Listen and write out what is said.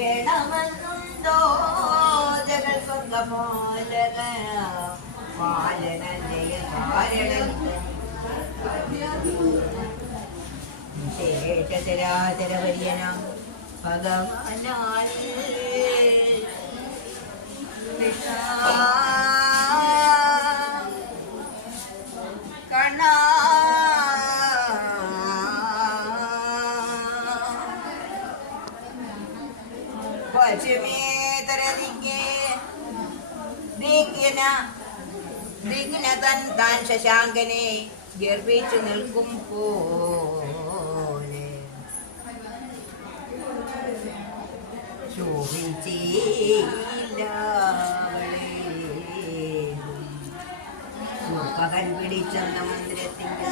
വേണമെന്നുണ്ടോ ജഗൽ സ്വർഗമാലക പാലനജയ കാരണം ശേഷചരാചരവര്യന ഭഗവാനാൽ കണ്ണ പശ്ചിമേതരദിക്കേ ദിഗ്നതൻ താൻ ശശാങ്കനെ ഗർഭിച്ചു നിൽക്കും പോലെ പകൽ പിടിച്ചെന്ന മന്ദിരത്തിന്റെ